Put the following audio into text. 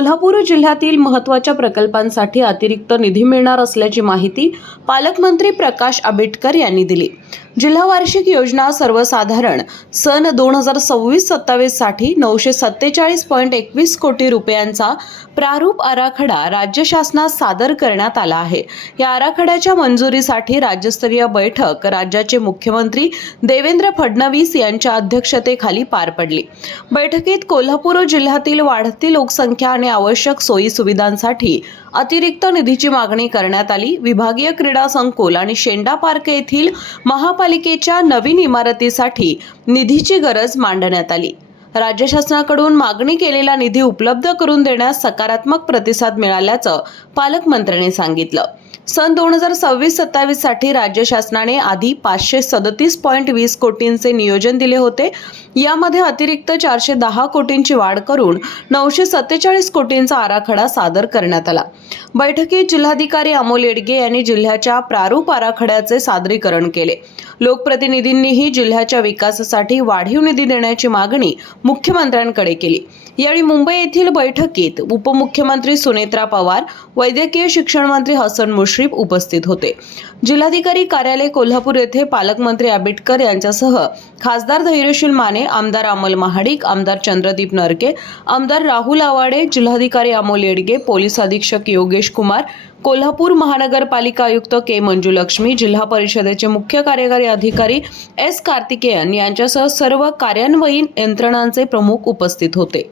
कोल्हापूर जिल्ह्यातील महत्त्वाच्या प्रकल्पांसाठी अतिरिक्त निधी मिळणार असल्याची माहिती पालकमंत्री प्रकाश आंबेडकर यांनी दिली। जिल्हा वार्षिक योजना सर्वसाधारण सन 2026-27 साठी 947.21 कोटी रुपयांचा प्रारूप आराखडा राज्य शासनास सादर करण्यात आला आहे। या आराखड्याच्या मंजुरीसाठी राज्यस्तरीय बैठक राज्याचे मुख्यमंत्री देवेंद्र फडणवीस यांच्या अध्यक्षतेखाली पार पडली। बैठकीत कोल्हापूर जिल्ह्यातील वाढती लोकसंख्या आणि आवश्यक सोयी सुविधांसाठी अतिरिक्त निधीची मागणी करण्यात आली। विभागीय क्रीडा संकुल आणि शेंडा पार्क येथील महापालिकेच्या नवीन इमारतीसाठी निधीची गरज मांडण्यात आली। राज्य शासनाकडून मागणी केलेला निधी उपलब्ध करून देण्यास सकारात्मक प्रतिसाद मिळाल्याचं पालकमंत्र्यांनी सांगितलं। सन 2026-27 साठी राज्य शासनाने आधी 537.20 कोटींचे नियोजन दिले होते। यामध्ये अतिरिक्त 410 कोटींची वाढ करून 947 कोटींचा आराखडा सादर करण्यात आला। बैठकीत जिल्हाधिकारी अमोल येडगे यांनी जिल्ह्याच्या प्रारूप आराखड्याचे सादरीकरण केले। लोकप्रतिनिधींनीही जिल्ह्याच्या विकासासाठी वाढीव निधी देण्याची मागणी मुख्यमंत्र्यांकडे केली। यावेळी मुंबई येथील बैठकीत उपमुख्यमंत्री सुनेत्रा पवार, वैद्यकीय शिक्षण मंत्री हसन मुश्रीफ उपस्थित होते। जिल्हाधिकारी कार्यालय कोल्हापूर येथे पालकमंत्री आंबेडकर यांच्यासह खासदार धैर्यशील माने, आमदार अमल महाडिक, आमदार चंद्रदीप नरके, आमदार राहुल आवाडे, जिल्हाधिकारी अमोल येडगे, पोलीस अधीक्षक योगेश कुमार, कोल्हापूर महानगरपालिका आयुक्त के मंजुलक्ष्मी, जिल्हा परिषदेचे मुख्य कार्यकारी अधिकारी एस कार्तिकेयन यांच्यासह सर्व कार्यान्वयीन यंत्रणांचे प्रमुख उपस्थित होते।